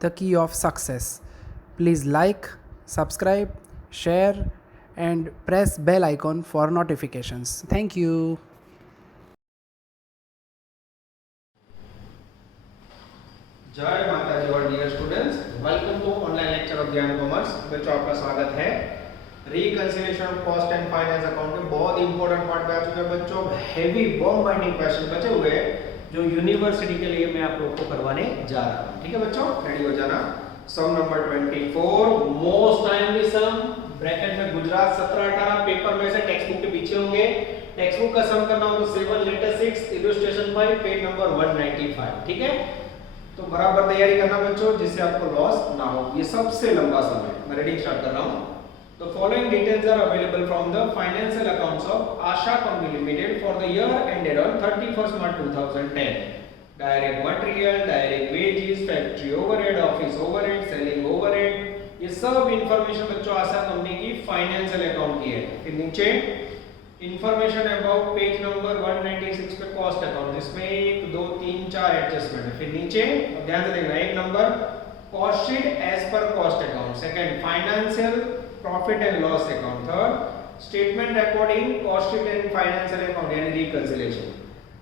the key of success. Please like, subscribe, share, and press bell icon for notifications. Thank you. जय माता दी और dear students, welcome to online lecture of Gyan commerce. बच्चों, आपका स्वागत है। Reconciliation of cost and finance account में बहुत इंपॉर्टेंट पार्ट पे आ चुका है बच्चों। हेवी बॉम्ब बाइंडिंग क्वेश्चन बचे हुए हैं जो यूनिवर्सिटी के लिए मैं आप लोगों को करवाने जा रहा हूं। ठीक है बच्चों, रेडी हो जाना। सम नंबर 24, मोस्ट टाइमली सम, ब्रैकेट में गुजरात 17-18, पेपर में से टेक्स्ट बुक के पीछे होंगे। टेक्स्ट बुक का सम करना हो तो 7 लेटर 6 इलस्ट्रेशन 5 पेज नंबर 195। ठीक है, तो बराबर तैयारी करना बच्चों, जिससे आपको लॉस ना हो। ये सबसे लंबा सम है। मैं रीडिंग स्टार्ट कर रहा हूं। The following details are available from the financial accounts of Asha Company Limited for the year ended on 31st March 2010. Direct material, direct wages, factory overhead, office overhead, selling overhead, ये सब information बच्चों आशा company की financial account की है। फिर नीचे information about page number 196 पे cost account, इसमें 1 2 3 4 एडजस्टमेंट है। फिर नीचे ध्यान से देखना, एक number cost sheet as per cost account, second financial profit and loss account, third statement recording cost sheet and financial account यानी रिकंसिलिएशन।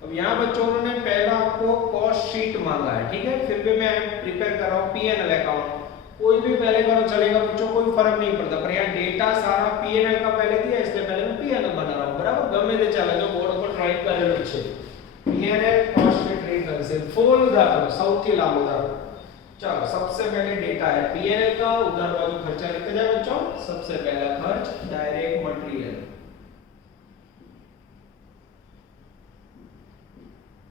अब यहाँ बच्चों उन्होंने पहला आपको कॉस्ट शीट मांगा है। ठीक है, फिर भी मैं प्रिपेयर कर रहा हूँ पीएनएल अकाउंट। कोई भी पहले करो चलेगा बच्चों, कोई फर्क नहीं पड़ता, पर यहाँ डेटा सारा पीएनएल का पहले दिया, इसलिए पहले मैं पीएनएल बना रहा हूँ। बराबर, गमे ते चले जो बोर्ड पर ट्राई करेलो छे। पीएनएल कॉस्ट शीट रिकंसिल फुल दाखलो सौથી लांबो दाखलो। चलो, सबसे पहले डेटा है पीएनएल का, उधर बाजू खर्चा लिखते जाए बच्चों। सबसे पहला खर्च डायरेक्ट मटेरियल,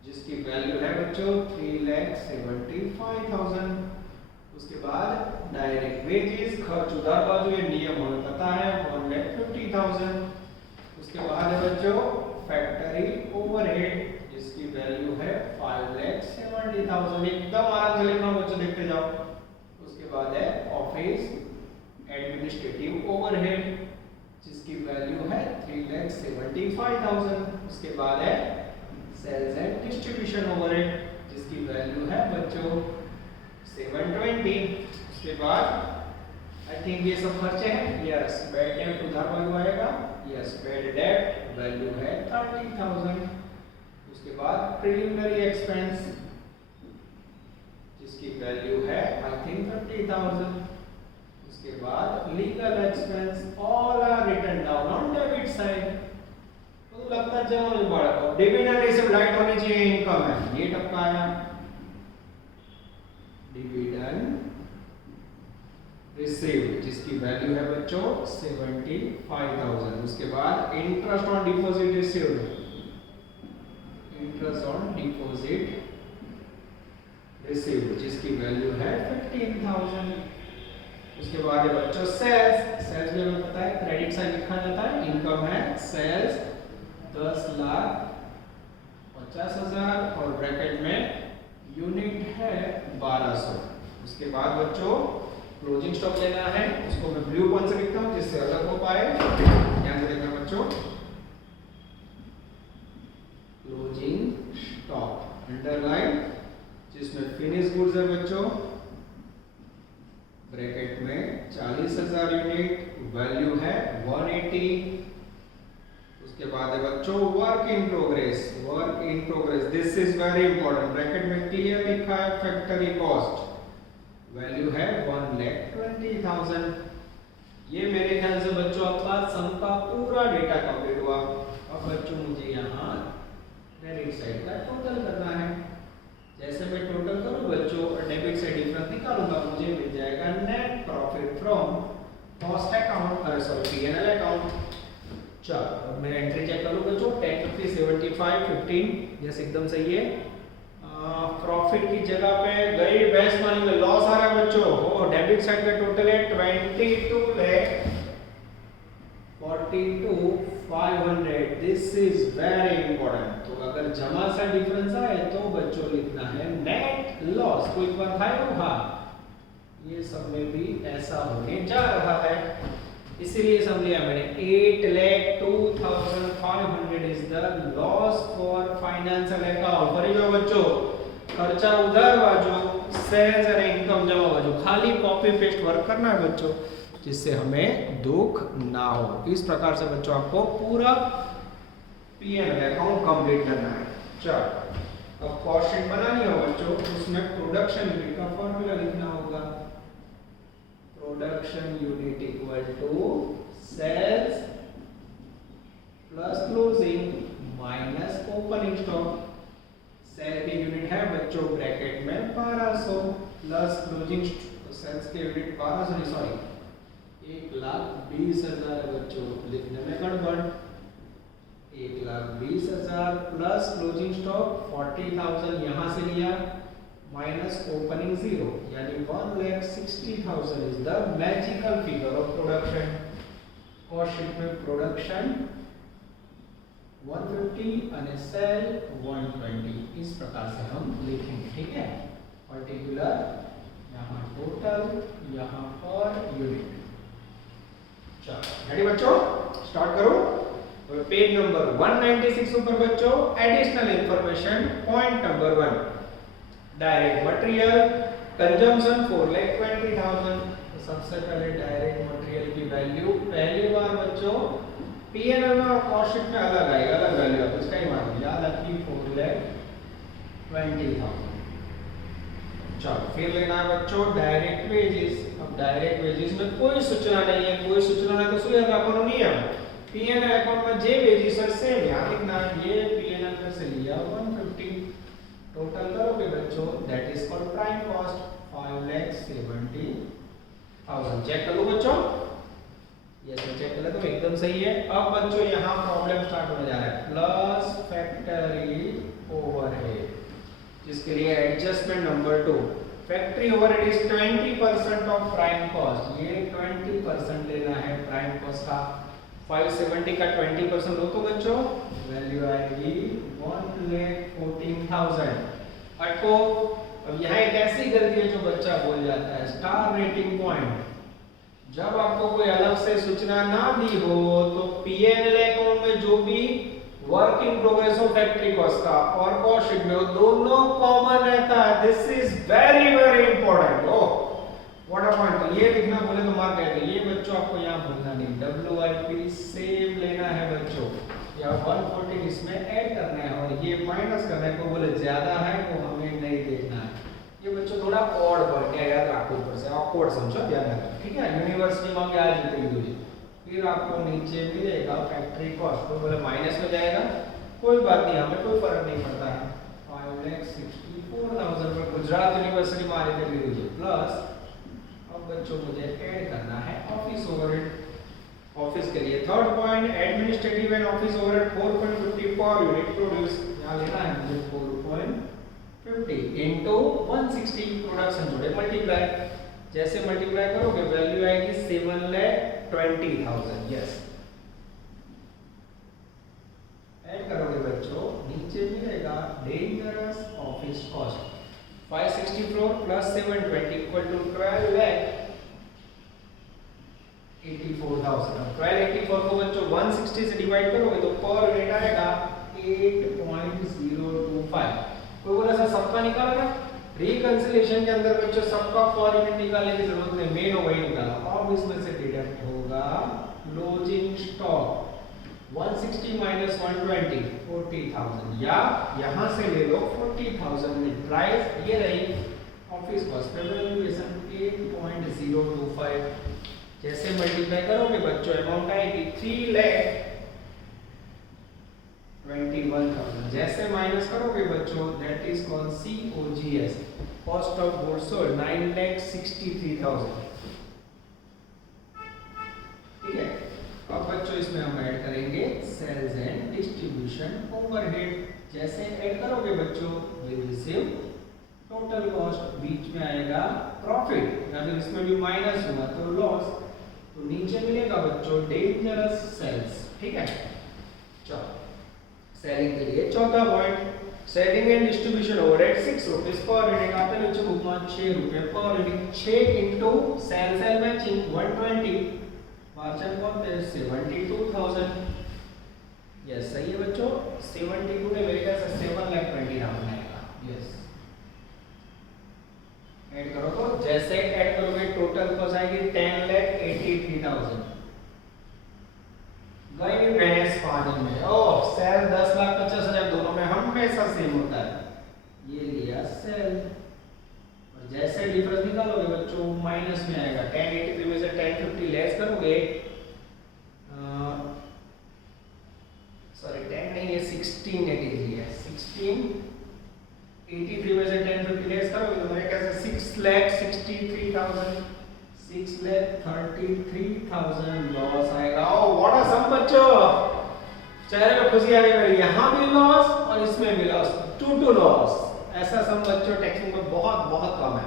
जिसकी वैल्यू है बच्चों 3,75,000। उसके बाद डायरेक्ट वेजेस, खर्च उधर बाजू, ये नियम हमें पता है 1,50,000। उसके बाद है बच्चों फैक्ट्री ओवरहेड, जिसकी वैल्यू है 5,70,000। एकदम आराम से लिखना बच्चों, देखते जाओ। उसके बाद है ऑफिस एडमिनिस्ट्रेटिव ओवरहेड, जिसकी वैल्यू है 3,75,000। उसके बाद है सेल्स एंड डिस्ट्रीब्यूशन ओवरहेड, जिसकी वैल्यू है बच्चों 720। उसके बाद आई थिंक ये सब खर्चे हैं। यस, बैड डेट उधार वाला आएगा। यस, बैड डेट वैल्यू है 30,000। उसके बाद प्रिलिमिनरी एक्सपेंस, जिसकी वैल्यू है आई थिंक 50,000। उसके बाद legal expense, all are written down on debit side. तो लगता है जमा बाड़ा डेबिट एंड रिसीव लाइट होनी चाहिए, इनकम है ये टपका आया। डिविडेंड रिसीव्ड, जिसकी वैल्यू है बच्चों 75,000। उसके बाद interest on deposit received, interest on deposit received, जिसकी वैल्यू है 15,000। उसके बाद है बच्चों सेल्स, सेल्स भी हमें पता है क्रेडिट साइड लिखा जाता है। इनकम है सेल्स 10,50,000 और ब्रैकेट में यूनिट है 1200। उसके बाद बच्चों क्लोजिंग स्टॉक लेना है, उसको मैं ब्लू पेन से लिखता हूं जिससे अलग हो पाए। ध्यान से देखना बच्चों, क्लोजिंग स्टॉक अंडरलाइन, जिसमें फिनिश गुड्स है बच्चों, ब्रैकेट में 40,000 यूनिट, वैल्यू है 180। उसके बाद है बच्चों work in progress, work in progress, this is very important, bracket में क्लियर लिखा है फैक्ट्री कॉस्ट, वैल्यू है 1,20,000। ये मेरे ख्याल से बच्चों आपका सम का पूरा डेटा कंप्लीट हुआ। अब बच्चों मुझे यहाँ क्रेडिट साइड का टोटल करना है। जैसे मैं टोटल करूँ बच्चों और डेबिट से डिफरेंस निकालूंगा, मुझे मिल जाएगा net profit from cost account, अरे सॉरी पीएनएल अकाउंट। चलो मैं एंट्री चेक करूँ बच्चों, 10 50 75 15, यस एकदम सही है। प्रॉफिट की जगह पे गई बेस मान लो लॉस आ रहा है बच्चों। हो डेबिट साइड का टोटल है 22,42,500। This is very important. तो अगर जमा से डिफरेंस आए तो बच्चों लिखना है नेट लॉस। कोई बात है? हाँ, ये सब में भी ऐसा होने जा रहा है, इसीलिए समझ लिया मैंने। 8,02,500 is the loss for financial account. फरी जो बच्चों खर्चा उधर बाजू सेल्स और इनकम जमा होगा, जो खाली कॉपी पेस्ट वर्क करना है बच्चों, जिससे हमें दुख ना हो। इस प्रकार से बच्चों आपको पूरा P&L अकाउंट कंप्लीट करना है। चलो अब कॉस्ट शीट बनानी है बच्चों, उसमें प्रोडक्शन यूनिट का फॉर्मूला लिखना होगा। Production unit equal to sales plus closing minus opening stock. Sale की यूनिट है बच्चों ब्रैकेट में 1200 प्लस क्लोजिंग सेल्स की यूनिट 1200 सॉरी 1,20,000 है बच्चों, लिखने में गड़बड़। 1,20,000 प्लस क्लोजिंग स्टॉक 40,000 यहाँ से लिया माइनस ओपनिंग 0 यानी 1,60,000 is the magical figure of production. Cost sheet में प्रोडक्शन 150 और सेल 120 इस प्रकार से हम लिखेंगे, ठीक है। पर्टिकुलर यहाँ टोटल, यहाँ पर यूनिट। चलो रेडी बच्चों, स्टार्ट करो। पेज नंबर 196 ऊपर बच्चों additional information point number 1 direct material consumption 4,20,000। तो सबसे पहले डायरेक्ट मटेरियल की वैल्यू पहली बार बच्चों P&L में और कॉस्ट शीट में अलग आएगा, अलग वैल्यू है, इसका ही मान याद रखिए 4,20,000। चलो फिर लेना है बच्चों डायरेक्ट वेजेस। अब डायरेक्ट वेजेस में कोई सूचना नहीं है, कोई सूचना नहीं तो सुया का कोनो नियम P&L अकाउंट में जे वेजेस है सेम यहाँ लिखना है। ये P&L में से लिया 150, टोटल करोगे बच्चों that is called prime cost 5,70,000। Check कर लो बच्चों, यस चेक कर ले तो एकदम सही है। अब बच्चों यहाँ प्रॉब्लम स्टार्ट होने जा रहा है, प्लस फैक्टरी ओवरहेड, जिसके लिए adjustment number 2 factory overhead is 20% of prime cost. ये 20% लेना है प्राइम कॉस्ट का। 570 का 20% लो तो बच्चों वैल्यू आएगी 1,14,000। अटको अब यहाँ एक ऐसी गलती है जो बच्चा बोल जाता है, स्टार रेटिंग पॉइंट। जब आपको कोई अलग से सूचना ना दी हो तो P&L अकाउंट में जो भी वर्क इन प्रोग्रेस हो फैक्ट्री कॉस्ट का और कॉस्ट शीट में वो दोनों कॉमन रहता है। This is very very important. Oh what a point. तो ये लिखना बोले तो मार्क करेंगे, ये बच्चों आपको यहाँ भूलना नहीं। WIP सेम लेना है बच्चों, या 114 इसमें ऐड करना है और ये माइनस करना है। को बोले ज्यादा है वो हमें नहीं देखना है। ये बच्चों थोड़ा ऑड वर्क है, याद रखो ऊपर से ऑकवर्ड समझो, ध्यान रखो, ठीक है। यूनिवर्सिटी में क्या लिखते हैं फिर आपको नीचे मिलेगा फैक्ट्री कॉस्ट, तो बोले माइनस में जाएगा, कोई बात नहीं, हमें कोई फर्क नहीं पड़ता है। 5,64,000 पर गुजरात यूनिवर्सिटी में आ रही थी प्लस। अब बच्चों मुझे ऐड करना है ऑफिस ओवरहेड। ऑफिस के लिए third point administrative and office overhead 4.50 per unit produce. यहाँ लेना है मुझे 4.50 इनटू 160 प्रोडक्शन जोड़े मल्टीप्लाई। जैसे मल्टीप्लाई करोगे वैल्यू आएगी 7,20,000। यस ऐड करोगे बच्चों नीचे मिलेगा dangerous office cost 564 plus 720 equal to 12,84,000। 1284 को बच्चों 160 से डिवाइड करोगे तो पर यूनिट आएगा 8.025। कोई बोला सर सबका निकालना, रिकंसिलिएशन के अंदर बच्चों सबका पर यूनिट निकालने की जरूरत नहीं, मेन वही निकाला। अब इसमें से डिडक्ट होगा क्लोजिंग स्टॉक 160 माइनस 120 40,000, या यहां से ले लो 40,000 प्राइस ये रही ऑफिस कॉस्ट पे वैल्यूएशन 8.025। जैसे मल्टीप्लाई करोगे बच्चों अमाउंट आएगी 3,21,000। जैसे माइनस करोगे बच्चों that is called COGS cost of goods sold 9,63,000। ठीक है। अब बच्चों इसमें हम ऐड करेंगे सेल्स एंड डिस्ट्रीब्यूशन ओवरहेड। जैसे ऐड करोगे बच्चों वी रिसीव टोटल कॉस्ट, बीच में आएगा प्रॉफिट या फिर इसमें भी माइनस हुआ तो लॉस, तो नीचे मिलेगा बच्चों डेंजरस सेल्स। ठीक है। चलो सेलिंग के लिए चौथा पॉइंट selling and distribution overhead 6 rupees per unit. आपने नीचे बुक में 6 रुपए per unit 6 into sale matching 120 margin कौन थे 72,000। यस सही है बच्चों, 72 ने मेरे ख्याल से 7,20,000 आएगा। यस ऐड करो तो जैसे ऐड करोगे टोटल हो जाएगी 10,83,000 गई भैंस पानी में। ओह सेल 10,50,000 दोनों में हमेशा सेम होता है। ये लिया सेल और जैसे डिफरेंस निकालोगे बच्चों माइनस में आएगा। 1083 में से 1050 लेस करोगे सॉरी 10 नहीं ये 1683 है। 1683 में से 1050 लेस करोगे तो मेरे ख्याल से 6,63,000 6,33,000 लॉस आएगा। ओह व्हाट अ सम बच्चों, चेहरे पे खुशी आ गई। यहाँ भी लॉस और इसमें भी लॉस, टू लॉस। ऐसा सम बच्चों टेक्निक में बहुत बहुत कम है।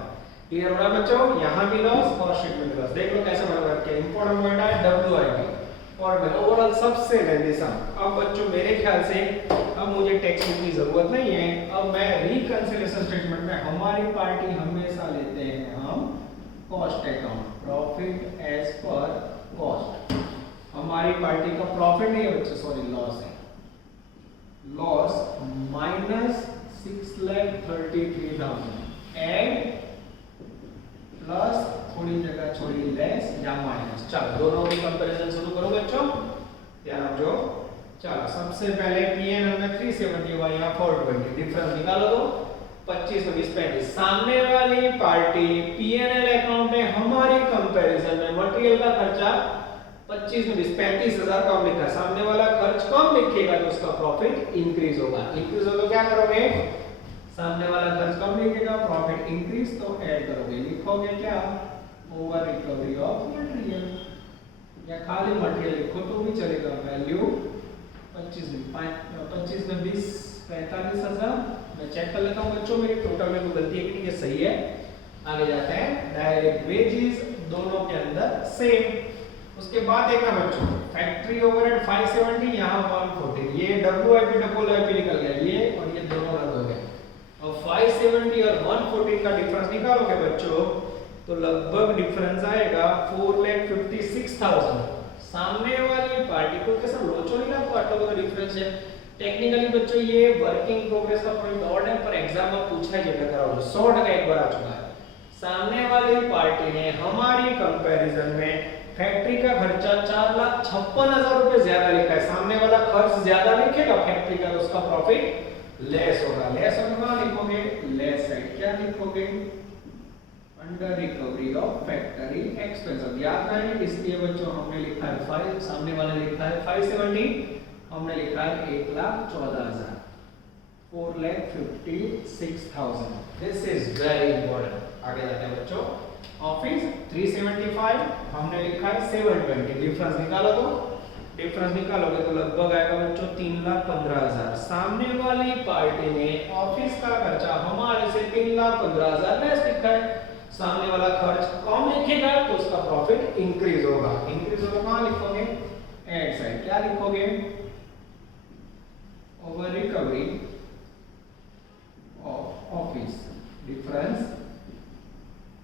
क्लियर हो रहा है बच्चों? यहाँ भी लॉस और शीट में भी लॉस। देख लो कैसे बना करके इंपॉर्टेंट पॉइंट है WIP फॉर्मूला ओवरऑल सबसे लेंदी सम। अब बच्चों मेरे ख्याल से अब मुझे टेक्निक की जरूरत नहीं है। अब मैं रिकंसिलिएशन स्टेटमेंट में हमारी पार्टी हमेशा लेते हैं हम cost account, profit as per cost. हमारी पार्टी का प्रॉफिट नहीं है बच्चों, सॉरी लॉस है। लॉस माइनस 6,33,000 एंड प्लस थोड़ी जगह छोड़ी लेस या माइनस। चलो दोनों की कंपैरिजन शुरू करो बच्चों, ध्यान रखो। चलो सबसे पहले P&L में 370 हुआ, यहाँ 420, डिफरेंस निकालो तो 25 में 20 35। सामने वाली पार्टी P&L अकाउंट में हमारी कंपैरिजन में मटेरियल का खर्चा 25 में 20 35,000 कम लिखा। सामने वाला खर्च कम लिखेगा तो उसका प्रॉफिट इंक्रीज होगा। इंक्रीज हो तो क्या करोगे, सामने वाला खर्च कम लिखेगा, प्रॉफिट इंक्रीज तो ऐड करोगे। लिखोगे क्या, ओवर रिकवरी ऑफ मटेरियल, या खाली मटेरियल लिखो तो भी चलेगा। वैल्यू 25 में 20 45,000। मैं चेक कर लेता हूं बच्चों मेरी टोटल में कोई गलती है कि नहीं, ये सही है। आगे जाते हैं, डायरेक्ट वेजेस दोनों के अंदर सेम। उसके बाद देखना बच्चों फैक्ट्री ओवरहेड 570, यहाँ 140, ये WIP निकल गया, ये और ये दोनों रद्द हो गए। और 570 और 140 का डिफरेंस निकालोगे बच्चों तो लगभग डिफरेंस आएगा 4,56,000। सामने वाली पार्टी को कैसा लोचो नहीं लगा, पार्टों का डिफरेंस है। टेक्निकली बच्चों ये वर्किंग प्रोग्रेस का पॉइंट और है, पर एग्जाम में पूछा ही जाता कराओ 100% एक बार आ चुका है। सामने वाली पार्टी ने हमारी कंपैरिजन में फैक्ट्री का खर्चा 4,56,000 रुपए ज्यादा लिखा है। सामने वाला खर्च ज्यादा लिखेगा फैक्ट्री का तो उसका प्रॉफिट लेस होगा। लेस होगा लिखोगे लेस साइड, क्या लिखोगे, under recovery of factory expense. याद रहे इसलिए बच्चों हमने लिखा है 5, सामने वाले लिखा है 570, हमने लिखा है 1,14,000, 4,56,000। This is very important. आगे जाते हैं बच्चों, ऑफिस 375, हमने लिखा है 720, डिफरेंस निकालो तो डिफरेंस निकालोगे तो लगभग आएगा बच्चों 3,15,000। सामने वाली पार्टी ने ऑफिस का खर्चा हमारे से 3,15,000 लेस लिखा है। सामने वाला खर्च कम लिखेगा तो उसका प्रॉफिट इंक्रीज होगा। इंक्रीज होगा कहां लिखोगे, एड साइड, क्या लिखोगे, over recovery of office, difference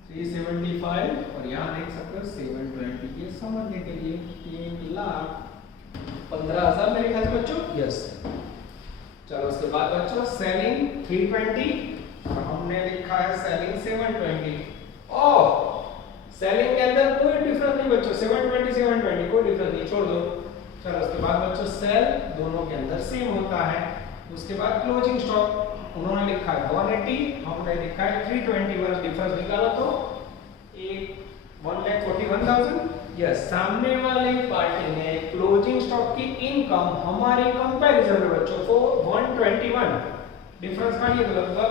375 और यहाँ देख सकते हो 720। ये समझने के लिए 3,15,000 मेरे ख्याल से बच्चों, यस। चलो उसके बाद बच्चों सेलिंग 320 और हमने लिखा है सेलिंग 720। ओह सेलिंग के अंदर कोई डिफरेंस नहीं बच्चों, 720 कोई डिफरेंस नहीं, छोड़ दो। चलो उसके बाद बच्चों सेल दोनों के अंदर सेम होता है। उसके बाद क्लोजिंग स्टॉक उन्होंने लिखा है 180, हमने लिखा है 321, डिफरेंस निकाला तो 1,41,000। यस, सामने वाली पार्टी ने क्लोजिंग स्टॉक की इनकम हमारे कंपैरिजन में बच्चों को 121, डिफरेंस का ये लगभग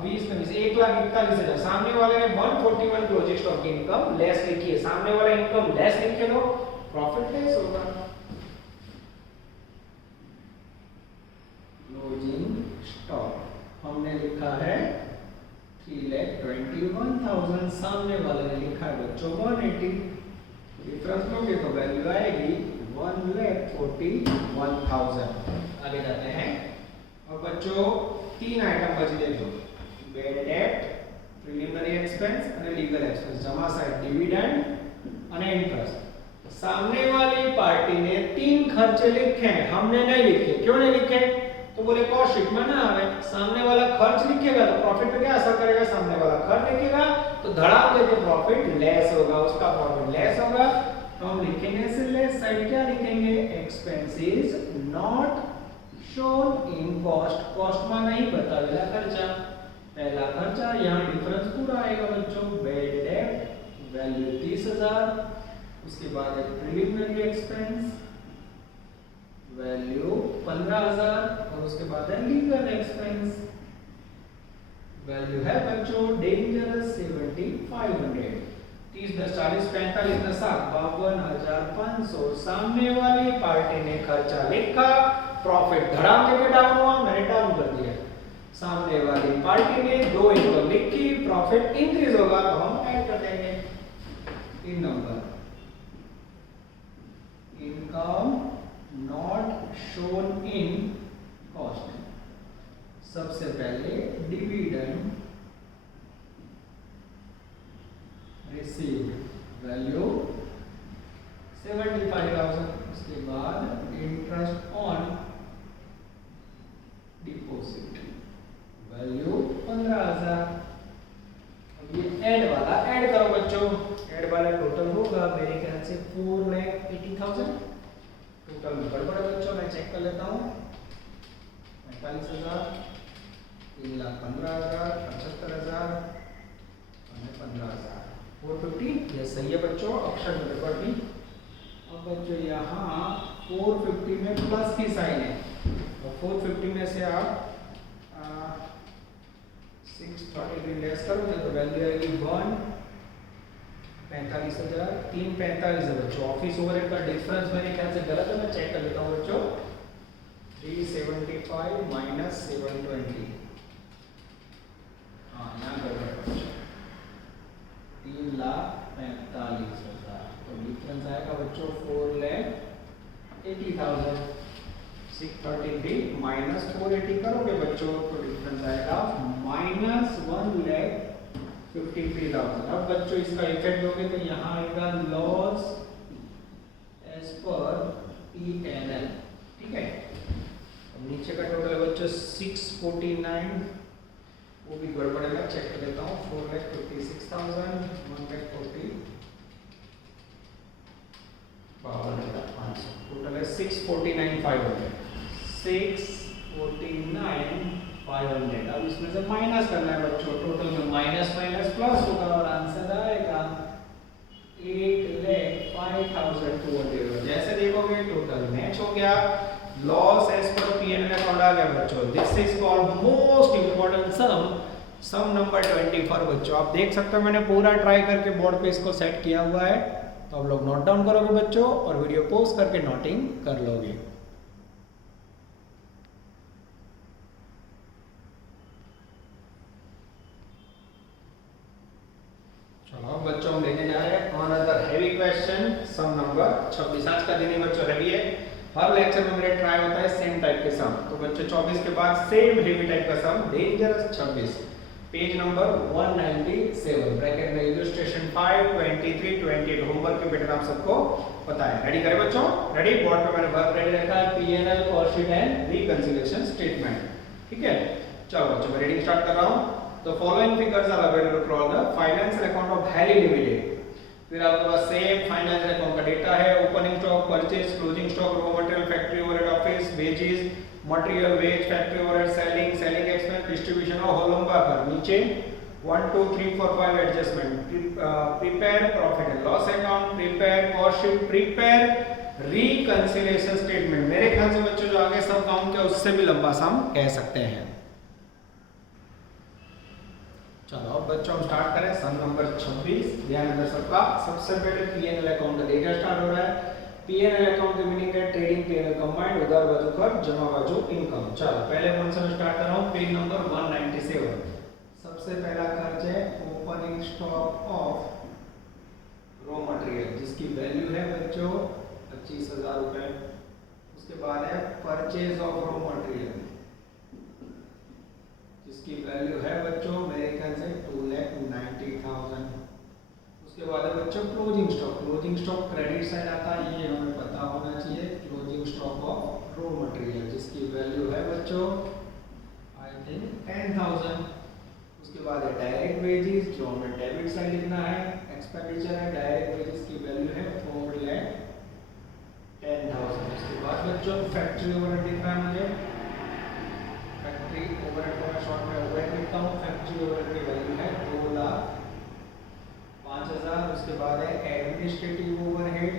20 में 1,41,000। सामने वाले ने 141 क्लोजिंग स्टॉक की इनकम लेस लिखी है। सामने वाला इनकम लेस लिखे तो प्रॉफिट लेस होगा। क्लोजिंग स्टॉक हमने लिखा है 3,21,000, सामने वाले ने लिखा है बच्चों 180, डिफरेंस लोगे तो वैल्यू आएगी 1,41,000। आगे जाते हैं और बच्चों 3 आइटम बची देखो, बेड डेट, प्रिलिमिनरी एक्सपेंस અને लीगल एक्सपेंस, जमा साइड डिविडेंड અને इंटरेस्ट। सामने वाली पार्टी ने 3 खर्चे लिखे हैं, हमने नहीं लिखे। क्यों नहीं लिखे, तो बोले कॉस्ट शीट में ना आवे, सामने वाला खर्च लिखेगा तो प्रॉफिट पे क्या असर करेगा, सामने वाला खर्च लिखेगा तो धड़ाम देके प्रॉफिट लेस होगा, उसका प्रॉफिट लेस होगा। तो हम लिखेंगे ऐसे लेस साइड क्या लिखेंगे, expenses not shown in cost, cost में नहीं बतावेला खर्चा, पहला खर्चा यहाँ डिफरेंस पूरा आएगा बच्चों, बैड डेट वैल्यू 30,000, उसके बाद है प्रीलिमिनरी एक्सपेंस वैल्यू 15,000 और उसके बाद है लीगल एक्सपेंस वैल्यू है बच्चों डेंजरस 7,500, 30 10 40 45 10 52,500। सामने वाली पार्टी ने खर्चा लिखा, प्रॉफिट धड़ाम देके डाउन हुआ, मैंने डाउन कर दिया। सामने वाली पार्टी ने 2 इनकम लिखी, प्रॉफिट इंक्रीज होगा तो हम ऐड कर देंगे इन number, income not shown in cost. सबसे पहले डिविडेंड रिसीव्ड वैल्यू 75,000, उसके बाद इंटरेस्ट ऑन डिपॉजिट वैल्यू 15,000। अब ये ऐड वाला ऐड करो बच्चों, ऐड वाला टोटल होगा मेरे ख्याल से 4,80,000। टोटल में गड़बड़ है बच्चों, मैं चेक कर लेता हूँ, 45,000, 3,15,000, 75,000 और 15,000, 450, ये सही है बच्चों, अक्षर में गड़बड़ भी। अब बच्चों यहाँ 450 में प्लस की साइन है, और 450 में से आप 630 लेस करोगे तो वैल्यू आएगी 45,000, 345 है बच्चों। ऑफिस ओवरहेड का डिफरेंस मेरे ख्याल से गलत है, मैं चेक कर लेता हूँ बच्चों, 375 माइनस 720, हाँ यहाँ गड़बड़ बच्चों, 3,45,000, तो डिफरेंस आएगा बच्चों 4,80,000। 633 माइनस 480 करोगे बच्चों तो डिफरेंस आएगा माइनस 1,53,000। अब बच्चों इसका इफेक्ट दोगे तो यहाँ आएगा लॉस एज पर P&L, ठीक है। अब नीचे का टोटल है बच्चों 649, वो भी गड़बड़ है, मैं चेक कर लेता हूँ, 4,56,000, 1,40,500, टोटल है 649,500, 649,500। अब इसमें से माइनस करना है बच्चों, टोटल में माइनस माइनस प्लस होगा और आंसर आएगा 8,05,200। जैसे देखोगे टोटल मैच हो गया, loss as per P&L account आ गया बच्चों। This is called most important sum number 24 बच्चों। आप देख सकते हो मैंने पूरा ट्राई करके बोर्ड पे इसको सेट किया हुआ है, तो आप लोग नोट डाउन करोगे बच्चों और वीडियो पॉज करके नोटिंग कर लोगे। चलो बच्चों हम लेने जा रहे हैं अनदर हेवी क्वेश्चन, सम नंबर 26। आज का दिन ही बच्चों हेवी है, हर लेक्चर में मेरे ट्राई होता है सेम टाइप के सम। तो बच्चों 24 के बाद सेम हेवी टाइप का सम, डेंजरस 26, पेज नंबर 197, ब्रैकेट में इलस्ट्रेशन 5, 23, 28। होमवर्क के पैटर्न आप सबको पता है। रेडी करें बच्चों, रेडी। बोर्ड पे मैंने वर्क रेडी रखा है, P&L, cost sheet and reconciliation statement, ठीक है। चलो बच्चों मैं रीडिंग स्टार्ट कर रहा हूँ। तो following figures are available from the financial account of Haley limited. फिर आपके पास सेम फाइनेंशियल अकाउंट का डेटा है, opening stock, purchase, closing stock, raw material, factory overhead, office wages, material wage, factory overhead, selling expense, distribution और whole लंबा कर। नीचे 1 2 3 4 5 adjustment, prepare profit and loss account, prepare cost sheet, prepare reconciliation statement. मेरे ख्याल से बच्चों जो आगे सब काउंट है उससे भी लंबा सम कह सकते हैं। चलो अब बच्चों हम स्टार्ट करें सम नंबर 26। ध्यान अंदर सबका। सबसे पहले P&L अकाउंट का डेटा स्टार्ट हो रहा है। P&L अकाउंट की मीनिंग है ट्रेडिंग P&L कंबाइंड, उधार बाजू खर्च, जमा बाजू इनकम। चलो पहले कौन सा स्टार्ट कर रहा हूं, पेज नंबर 197। सबसे पहला खर्च है opening stock of raw material, जिसकी वैल्यू है बच्चों 25,000 रुपए। उसके बाद है परचेज ऑफ रॉ मटेरियल, जिसकी वैल्यू है बच्चों मेरे ख्याल से 2,90,000। उसके बाद है बच्चों closing stock. Closing stock credit side आता है, ये हमें पता होना चाहिए। Closing stock of raw material जिसकी वैल्यू है बच्चों आई थिंक 10,000। उसके बाद है डायरेक्ट वेजेस जो हमें डेबिट साइड लिखना है, एक्सपेंडिचर है, डायरेक्ट वेजेस की वैल्यू है 4,10,000। उसके बाद बच्चों फैक्ट्री ओवरहेड लिखना है मुझे, फैक्ट्री ओवरहेड को मैं शॉर्ट में ओवरहेड लिखता हूँ। फैक्ट्री ओवरहेड की वैल्यू है 2,05,000। उसके बाद है एडमिनिस्ट्रेटिव ओवरहेड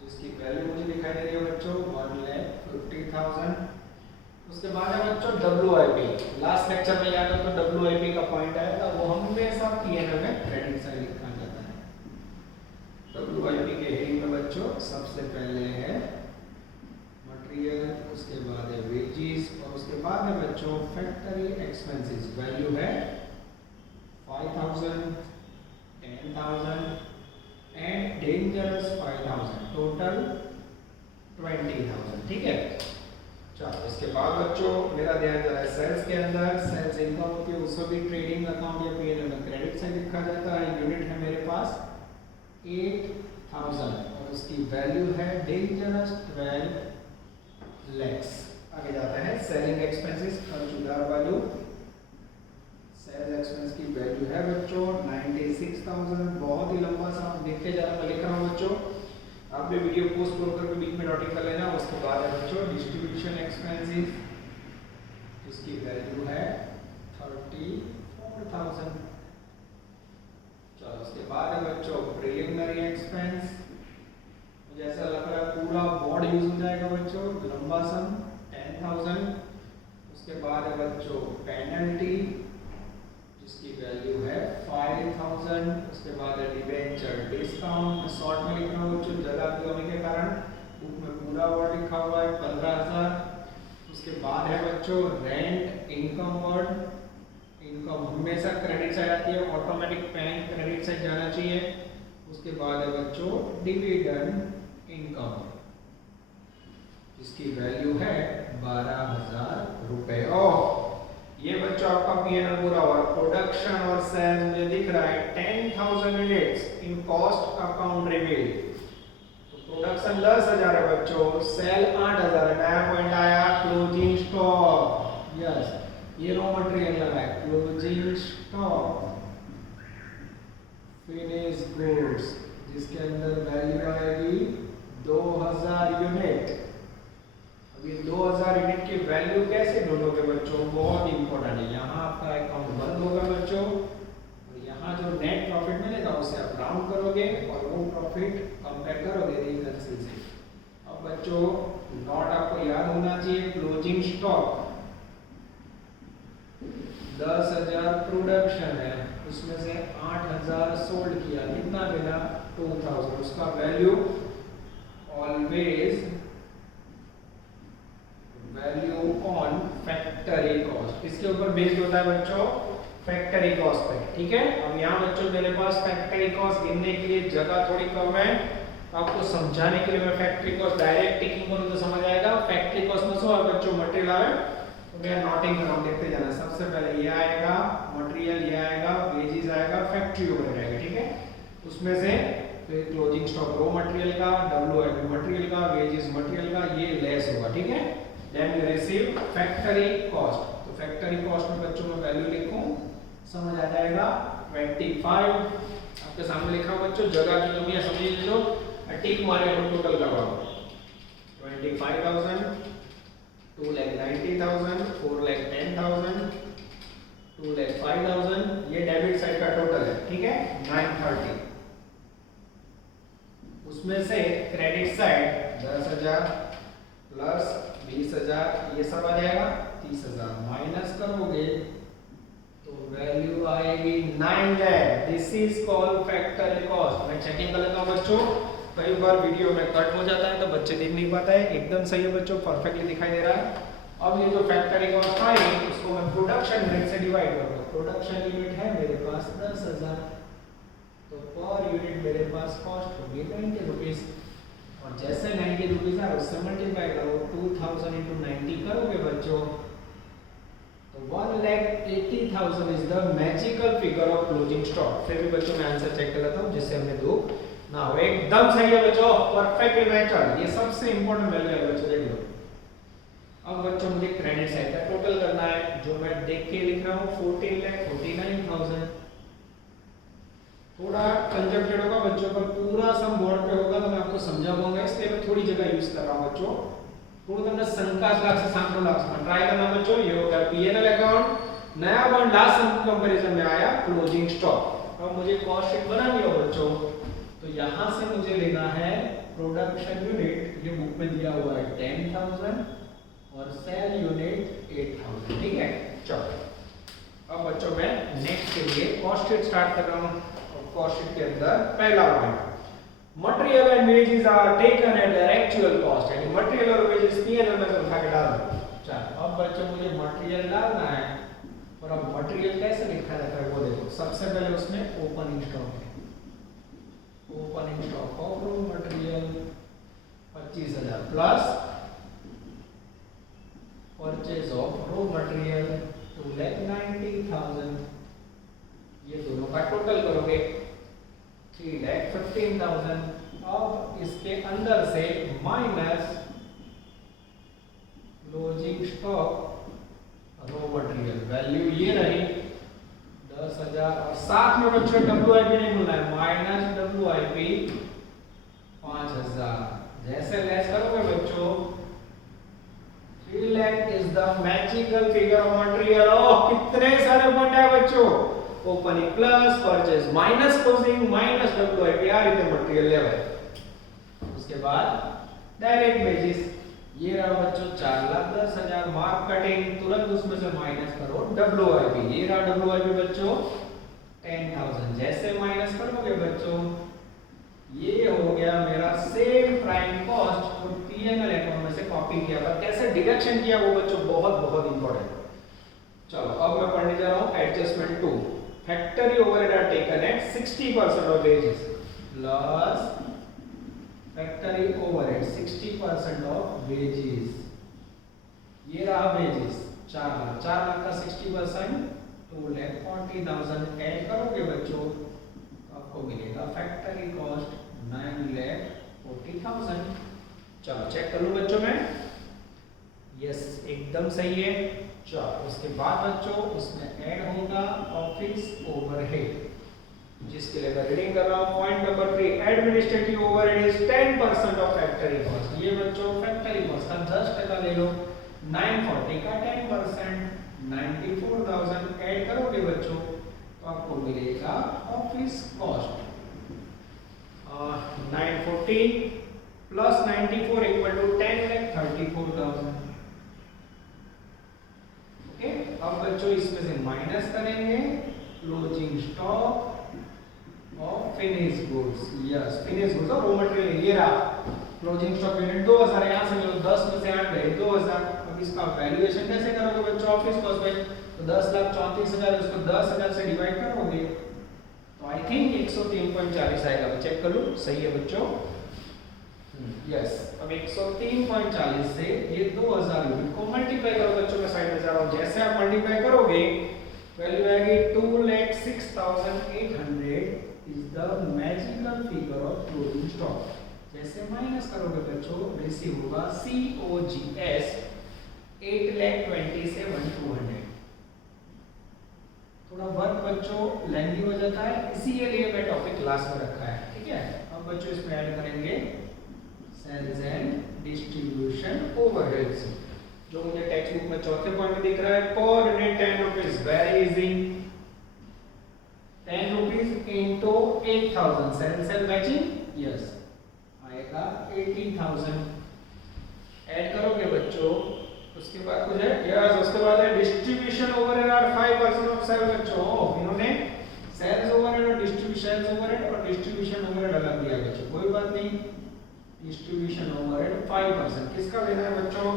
जिसकी वैल्यू मुझे दिखाई दे रही है बच्चों 1,50,000। उसके बाद है बच्चों WIP। लास्ट लेक्चर में याद हो तो WIP का पॉइंट आया था, वो हमेशा P&L में क्रेडिट साइड लिखा जाता है। WIP के हेडिंग में बच्चों सबसे पहले है मटेरियल, उसके बाद है वेजेस और उसके बाद है बच्चों फैक्ट्री एक्सपेंसेस। वैल्यू है 5,000, 10,000 एंड डेंजरस 5,000, टोटल 20,000। ठीक है, चलो इसके बाद बच्चों मेरा ध्यान जरा सेल्स के अंदर। सेल्स इनकम होती है उसको भी ट्रेडिंग अकाउंट या P&L में क्रेडिट से लिखा जाता है। यूनिट है मेरे पास 8,000 और उसकी वैल्यू है डेंजरस 12 lakhs। आगे जाता है सेलिंग एक्सपेंसेस, खर्चदार वैल्यू। सेल्स एक्सपेंस की वैल्यू है बच्चों 96,000। बहुत ही लंबा सा देखते जा रहा मैं लिख रहा हूँ बच्चों, आप भी वीडियो पोस्ट करके बीच में नोटिंग कर लेना। उसके बाद है बच्चों डिस्ट्रीब्यूशन एक्सपेंसेस जिसकी वैल्यू है 34,000। चलो उसके बाद है बच्चों प्रिलिमिनरी एक्सपेंस, मुझे ऐसा लग रहा है पूरा बोर्ड यूज हो जाएगा बच्चों, लंबा सम 10,000। उसके बाद है बच्चों पेनल्टी जिसकी वैल्यू है 5,000। उसके बाद है डिबेंचर डिस्काउंट, शॉर्ट में लिख रहा हूँ बच्चों जगह की कमी के कारण, बुक में पूरा वर्ड लिखा हुआ है 15,000। उसके बाद है बच्चों रेंट इनकम वर्ड, इनकम हमेशा क्रेडिट साइड आती है, ऑटोमेटिक पैन क्रेडिट साइड जाना चाहिए। उसके बाद है बच्चों डिविडेंड इनकम जिसकी वैल्यू है 12,000 रुपए। ये बच्चों आपका P&L पूरा हुआ। प्रोडक्शन और सेल मुझे दिख रहा है 10,000 units in cost account reveal. तो प्रोडक्शन 10,000 है बच्चों, सेल 8,000 है। नया पॉइंट आया क्लोजिंग स्टॉक, यस ये रॉ मटेरियल लगा है। क्लोजिंग स्टॉक फिनिश गुड्स जिसके अंदर वैल्यू आएगी 2,000 यूनिट। अभी 2,000 यूनिट की वैल्यू कैसे ढूंढोगे बच्चों, बहुत इंपॉर्टेंट है। यहाँ आपका अकाउंट बंद होगा बच्चों और यहाँ जो नेट प्रॉफिट मिलेगा उसे आप राउंड करोगे और वो प्रॉफिट कंपेयर करोगे रिकंसिल से। अब बच्चों नोट आपको याद होना चाहिए, क्लोजिंग स्टॉक 10,000 प्रोडक्शन है, उसमें से 8,000 सोल्ड किया, कितना मिला 2,000। उसका value always value on factory cost, इसके ऊपर बेस्ड होता है बच्चों फैक्टरी कॉस्ट पे। ठीक है, अब यहाँ बच्चों मेरे पास फैक्टरी कॉस्ट गिनने के लिए जगह थोड़ी कम है, आपको समझाने के लिए मैं फैक्टरी कॉस्ट डायरेक्ट टिकिंग करूँ तो समझ आएगा। फैक्टरी कॉस्ट में सो बच्चों मटेरियल आवे तो मैं नोटिंग कराऊं, देखते जाना। सबसे पहले ये आएगा मटेरियल, ये आएगा वेजेस आएगा, फैक्ट्री ओवरहेड आएगा। ठीक है, उसमें से तो क्लोजिंग स्टॉक रॉ मटेरियल का, WIP मटेरियल का, वेजेस मटेरियल का, ये लेस होगा। ठीक है, then you receive factory cost. तो फैक्टरी कॉस्ट में बच्चों में वैल्यू लिखूं समझ आ जाएगा 25। आपके सामने लिखा हुआ बच्चों, जगह की कमी है समझ लीजिए, टिक मारे और टोटल करवाओ 25,000, 2,90,000, 4,10,000, 2,05,000। ये डेबिट साइड का टोटल है। ठीक है, 930। उसमें से क्रेडिट साइड 10,000 प्लस 20,000, ये सब आ जाएगा 30,000। माइनस करोगे तो वैल्यू आएगी 9 lakh। This is called factory cost. मैं चेकिंग कर लेता हूँ बच्चों, कई बार वीडियो में कट हो जाता है तो बच्चे देख नहीं पाता है। एकदम सही है बच्चों, परफेक्टली दिखाई दे रहा है। अब ये जो फैक्टरी कॉस्ट आई उसको मैं प्रोडक्शन यूनिट से डिवाइड करूंगा। प्रोडक्शन यूनिट है मेरे पास 10,000, तो पर यूनिट मेरे पास कॉस्ट होगी 90 रुपीस। और जैसे 90 रुपीस है उससे मल्टीप्लाई करो, 2,000 into 90 करोगे बच्चों तो 1,80,000 is the magical figure of closing stock. फिर भी बच्चों मैं आंसर चेक कर लेता हूँ जिससे हमें दो ना एकदम सही है बच्चों, परफेक्ट मैचर। ये सबसे इंपॉर्टेंट वैल्यू है बच्चों, देख लो। अब बच्चों मुझे क्रेडिट साइड का टोटल करना है, जो मैं देख के लिख रहा हूँ 14,49,000। थोड़ा कंजक्टेड होगा बच्चों, पर पूरा सम बोर्ड पे होगा तो मैं आपको समझा पाऊंगा, इसलिए मैं थोड़ी जगह यूज कर रहा हूँ बच्चों। थोड़ा तुमने संकास लाख से सांकड़ों लाख से ट्राई करना बच्चों। ये होगा पीएनएल अकाउंट, नया बॉन्ड लास्ट सम कंपैरिजन में आया क्लोजिंग स्टॉक। अब मुझे कॉस्ट शीट बनानी हो बच्चों, तो यहां से मुझे लेना है प्रोडक्शन यूनिट, ये बुक में दिया हुआ है 10,000 और सेल यूनिट 8,000, ठीक है। चलो अब बच्चों मैं नेक्स्ट के लिए कॉस्ट शीट स्टार्ट कर रहा हूँ। कॉस्ट शीट के अंदर पहला point, material and wages are taken at their actual cost, यानी मटेरियल और वेजेस पीएनएल में से उठा के डाल दो। चलो अब बच्चों मुझे मटेरियल डालना है, और अब मटेरियल कैसे लिखा जाता है वो देखो। सबसे पहले उसमें ओपनिंग स्टॉक है, opening stock of raw material 25,000 plus purchase of raw material 2,90,000, ये दोनों का टोटल करोगे 3,15,000। अब इसके अंदर से minus closing stock raw material, value ये रही 10,000, और साथ में बच्चों WIP नहीं भूलना है, माइनस WIP 5,000। जैसे लेस करोगे बच्चों 3 lakh is the magical figure of material. Oh कितने सारे पॉइंट है बच्चों, opening plus purchase minus closing minus WIP, यार ये मटेरियल लेवल। उसके बाद डायरेक्ट वेजेस, ये रहा बच्चों 4,10,000, मार्क कटिंग, तुरंत उसमें से माइनस करो WIP, ये रहा WIP बच्चों 10,000। जैसे माइनस करोगे बच्चों ये हो गया मेरा सेल प्राइम कॉस्ट, और पीएनएल अकाउंट में से कॉपी किया, पर कैसे डिडक्शन किया वो बच्चों बहुत बहुत इंपॉर्टेंट। चलो अब मैं पढ़ने जा रहा हूं adjustment 2, factory overhead are taken at 60% of wages plus factory overhead 60% of wages. ये रहा वेजेस 4 लाख, 4 लाख का 60% 2,40,000 ऐड करोगे बच्चों, आपको मिलेगा फैक्ट्री कॉस्ट 9,40,000। चलो चेक कर लो बच्चों में, यस एकदम सही है। चलो उसके बाद बच्चों उसमें ऐड होगा ऑफिस ओवरहेड, जिसके लिए मैं रीडिंग कर रहा हूं point number 3, administrative overhead is 10% of factory cost. ये बच्चों फैक्ट्री कॉस्ट का 10% ले लो, 940 का 10% 94,000 ऐड करोगे बच्चों तो आपको मिलेगा office cost 940 plus 94 equal to 10,34,000। Okay, अब बच्चों इसमें से माइनस करेंगे closing stock of finish goods, yes finish goods और रॉ मटेरियल, ये रहा क्लोजिंग स्टॉक यूनिट 2,000 है, यहां से लो 10 में से 8 गए 2,000। अब इसका वैल्यूएशन कैसे करोगे बच्चों ऑफिस कॉस्ट में, तो 10,34,000 उसको 10,000 से डिवाइड करोगे तो आई थिंक 103.40 आएगा। चेक कर लो सही है बच्चों, यस। अब 103.40 से ये 2,000 यूनिट को मल्टीप्लाई करो बच्चों, मैं साइड में जा रहा हूं। जैसे आप मल्टीप्लाई करोगे वैल्यू आएगी 2,06,800 is the magical figure of closing stock. जैसे माइनस करोगे बच्चों रिसीव होगा COGS 8,27,200। थोड़ा वर्क बच्चों लेंथी हो जाता है, इसीलिए मैं टॉपिक क्लास में रखा है, ठीक है। अब बच्चों इसमें ऐड करेंगे सेल्स एंड डिस्ट्रीब्यूशन ओवरहेड्स, जो मुझे टेक्स्ट बुक में चौथे पॉइंट में दिख रहा है। पर unit 10 rupees, very easy, 10 rupees into 8,000 sale matching, yes आएगा 18,000। ऐड करोगे बच्चों उसके बाद कुछ है, यस उसके बाद है distribution overhead are 5% of sale. बच्चों इन्होंने सेल्स ओवरहेड और डिस्ट्रीब्यूशन ओवरहेड अलग दिया बच्चों, कोई बात नहीं। डिस्ट्रीब्यूशन ओवरहेड 5%, किसका लेना है बच्चों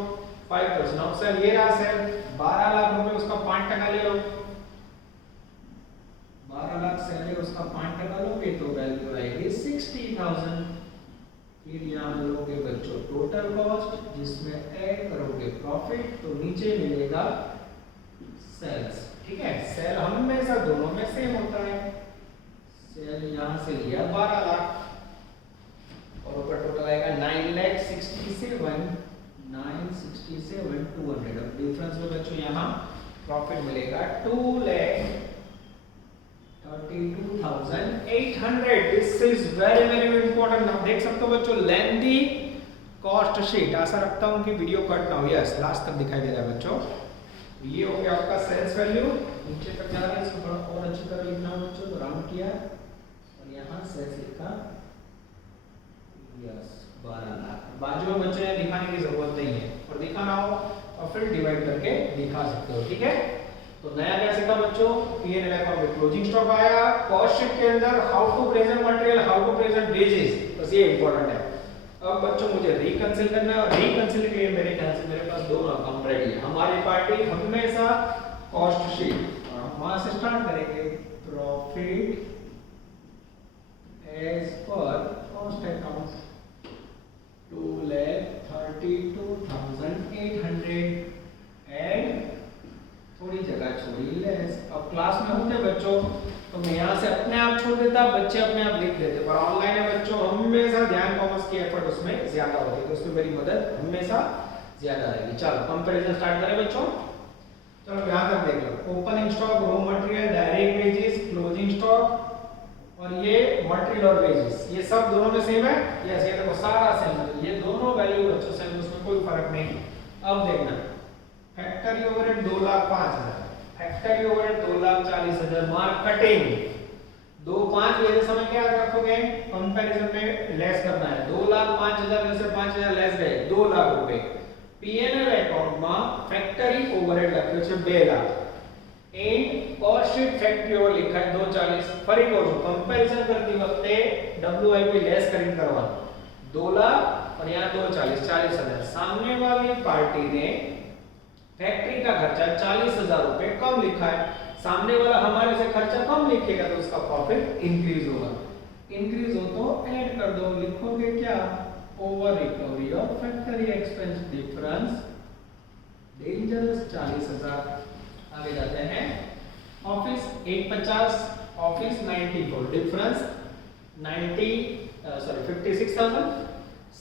5% ऑफ सेल। ये रहा सेल 12 लाख रुपए, उसका 5% ले लो, 12 लाख सेल है उसका 5% लोगे तो वैल्यू आएगी 60,000। फिर यहाँ लोगे बच्चों टोटल कॉस्ट, जिसमें ऐड करोगे प्रॉफिट तो नीचे मिलेगा सेल्स, ठीक है। सेल हमेशा दोनों में सेम होता है। सेल यहाँ से लिया 12 लाख, ऊपर टोटल आएगा 9,67,200। अब डिफरेंस में बच्चों यहाँ प्रॉफिट मिलेगा 2,32,800। This is very very important. आप देख सकते हो बच्चों लेंथी कॉस्ट शीट। आशा रखता हूँ कि वीडियो कट ना हो। यस, लास्ट तक दिखाई दे रहा है बच्चों। ये हो गया आपका सेल्स वैल्यू, नीचे तक जा रहा है, इसको थोड़ा और अच्छी तरह लिखना है बच्चों। तो राउंड किया और यहाँ सेल्स लिखा, यस 12 लाख। बाजू में बच्चों ये दिखाने की जरूरत नहीं है, और दिखाना हो और फिर डिवाइड करके दिखा सकते हो, ठीक है। तो नया क्या सीखा बच्चों, P&L अकाउंट में क्लोजिंग स्टॉक आया, कॉस्ट शीट के अंदर how to present material, how to present wages, बस ये इंपॉर्टेंट है। अब बच्चों मुझे रिकंसिल करना है, और रिकंसिल के लिए मेरे ख्याल से मेरे पास दोनों अकाउंट रेडी है। हमारी पार्टी हमेशा कॉस्ट शीट, और हम वहां से स्टार्ट करेंगे profit as per cost account 2,32,800 and थोड़ी जगह छोड़ी लेस। अब क्लास में होते बच्चों तो मैं यहाँ से अपने आप छोड़ देता, बच्चे अपने आप लिख लेते, पर ऑनलाइन है बच्चों, हमेशा ध्यान कॉमर्स की एफर्ट उसमें ज्यादा होती है, तो उसमें मेरी मदद हमेशा ज्यादा रहेगी। चलो कंपैरिजन स्टार्ट करें बच्चों। चलो यहाँ तक देख लो, opening stock, raw material, direct wages, closing stock, और ये मटेरियल और वेजेस, ये सब दोनों में सेम है। यस, ये देखो सारा सेम है, ये दोनों वैल्यू बच्चों सेम, उसमें कोई फर्क नहीं। अब देखना factory overhead 2,05,000, factory overhead 2,40,000, marketing 2,05,000 लेते समय क्या याद रखोगे, कंपैरिजन में लेस करना है। 2,05,000 में से 5,000 लेस गए, 2 लाख रुपए। P&L अकाउंट में फैक्टरी ओवरहेड लख्यो छे 2 lakh, and cost sheet factory over लिखा है 240। फरी कहूं છું कंपैरिजन करती वखते WIP लेस કરીને करવાનું, 2 लाख और यहाँ 240, 40,000। सामने वाली पार्टी ने फैक्ट्री का खर्चा 40,000 रुपए कम लिखा है, सामने वाला हमारे से खर्चा कम लिखेगा तो उसका प्रॉफिट इंक्रीज होगा। इंक्रीज हो तो ऐड कर दो, लिखोगे क्या, over recovery of factory expense difference dangerous 40,000। आगे जाते हैं ऑफिस 150, ऑफिस 94, डिफरेंस 56,000।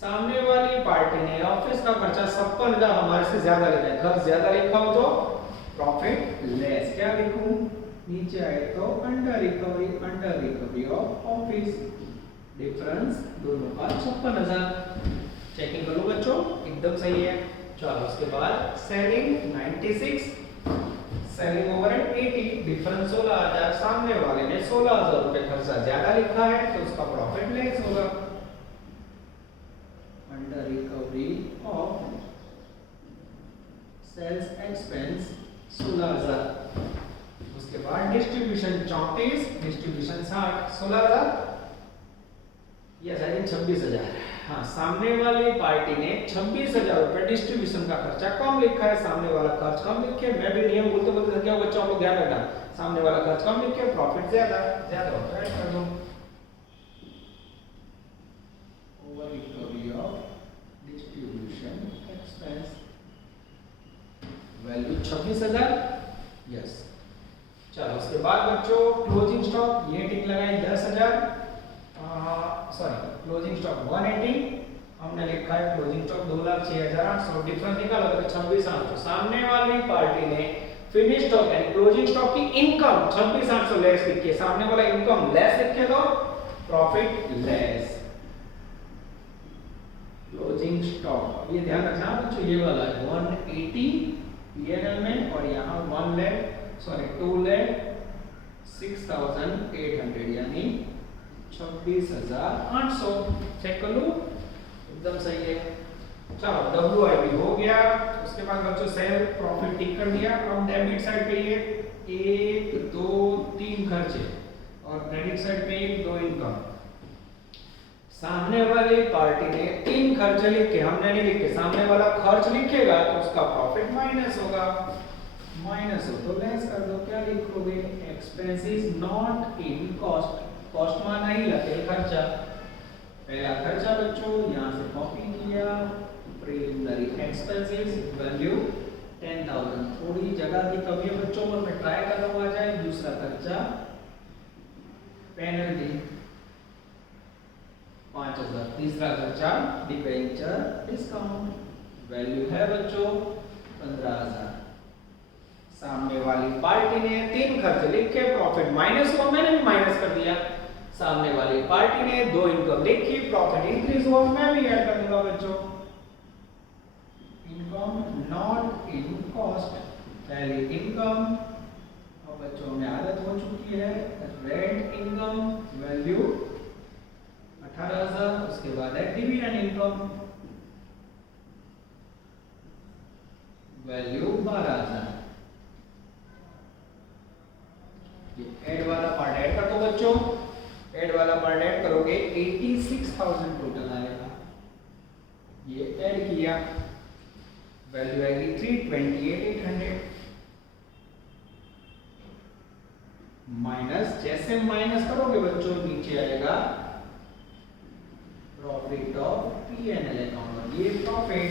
सामने वाली पार्टी ने ऑफिस का खर्चा 56,000 हमारे से ज्यादा लिखा है, खर्च ज्यादा लिखा हो तो प्रॉफिट लेस। क्या लिखूं, नीचे आए तो under recovery of office, difference दोनों का 56,000। चेकिंग करो बच्चों, एकदम सही है। चलो उसके बाद सेलिंग 96, सेलिंग ओवरहेड 80, डिफरेंस 16,000। सामने वाले ने 16,000 रुपए खर्चा ज्यादा लिखा है तो उसका प्रॉफिट लेस होगा। Under recovery of sales expense 16,000। उसके बाद distribution 34, distribution 60, 16,000, yes I think 26,000। हाँ, सामने वाली पार्टी ने 26,000 रुपए डिस्ट्रीब्यूशन का खर्चा कम लिखा है, सामने वाला खर्च कम लिखे। मैं भी नियम बोलते बोलते क्या बच्चों आप लोग ध्यान रखना, सामने वाला खर्च कम लिखे, प्रॉफिट ज्यादा होता है, कर दो। Over recovery of distribution expense value 26,000, yes. चलो उसके बाद बच्चों क्लोजिंग स्टॉक, ये टिक लगाई 10,000, सॉरी क्लोजिंग स्टॉक 180, हमने लिखा है क्लोजिंग स्टॉक 2,06,800, डिफरेंस निकालो तो 26,800। सामने वाली पार्टी ने finish stock and closing stock की इनकम 26,800 लेस लिखी है, सामने वाला इनकम लेस लिखे तो प्रॉफिट लेस। क्लोजिंग स्टॉक ये ध्यान रखना बच्चों, ये वाला 180 P&L में, और यहाँ 2,06,800 यानी 26,800। चेक कर लो, एकदम सही है। चलो WIP हो गया। उसके बाद बच्चों सेल प्रॉफिट टिक कर दिया। अब डेबिट साइड पे ये 1 2 3 खर्चे, और क्रेडिट साइड पे 1 2 इनकम। सामने वाली पार्टी ने 3 खर्चे लिखे, हमने नहीं लिखे, सामने वाला खर्च लिखेगा तो उसका प्रॉफिट माइनस होगा, माइनस हो तो लेस कर दो। क्या लिखोगे, expenses not in cost, cost में नहीं लगे खर्चा। पहला खर्चा बच्चों यहां से कॉपी किया, प्रिलिमिनरी एक्सपेंसेस वैल्यू 10,000। थोड़ी जगह की कमी है बच्चों, पर मैं ट्राई कर रहा हूं आ जाए। दूसरा खर्चा पेनल्टी 5000। तीसरा खर्चा डिबेंचर डिस्काउंट, वैल्यू है बच्चों 15000। सामने वाली पार्टी ने 3 खर्च लिखे, प्रॉफिट माइनस हुआ, मैंने भी माइनस कर दिया। सामने वाली पार्टी ने 2 इनकम लिखी, प्रॉफिट इंक्रीज हुआ, मैं भी ऐड कर दूंगा बच्चों। इनकम नॉट इन कॉस्ट, पहली इनकम। और बच्चों में आदत हो चुकी है, रेंट इनकम वैल्यू 18000। उसके बाद है डिविडेंड इनकम वैल्यू 12000। ये ऐड वाला पार्ट ऐड कर दो बच्चों, ऐड वाला पार्ट ऐड करोगे 86000 टोटल आएगा। ये ऐड किया, वैल्यू आएगी 328800 माइनस, जैसे माइनस करोगे बच्चों नीचे आएगा प्रॉफिट ऑफ पीएनएल अकाउंट। ये प्रॉफिट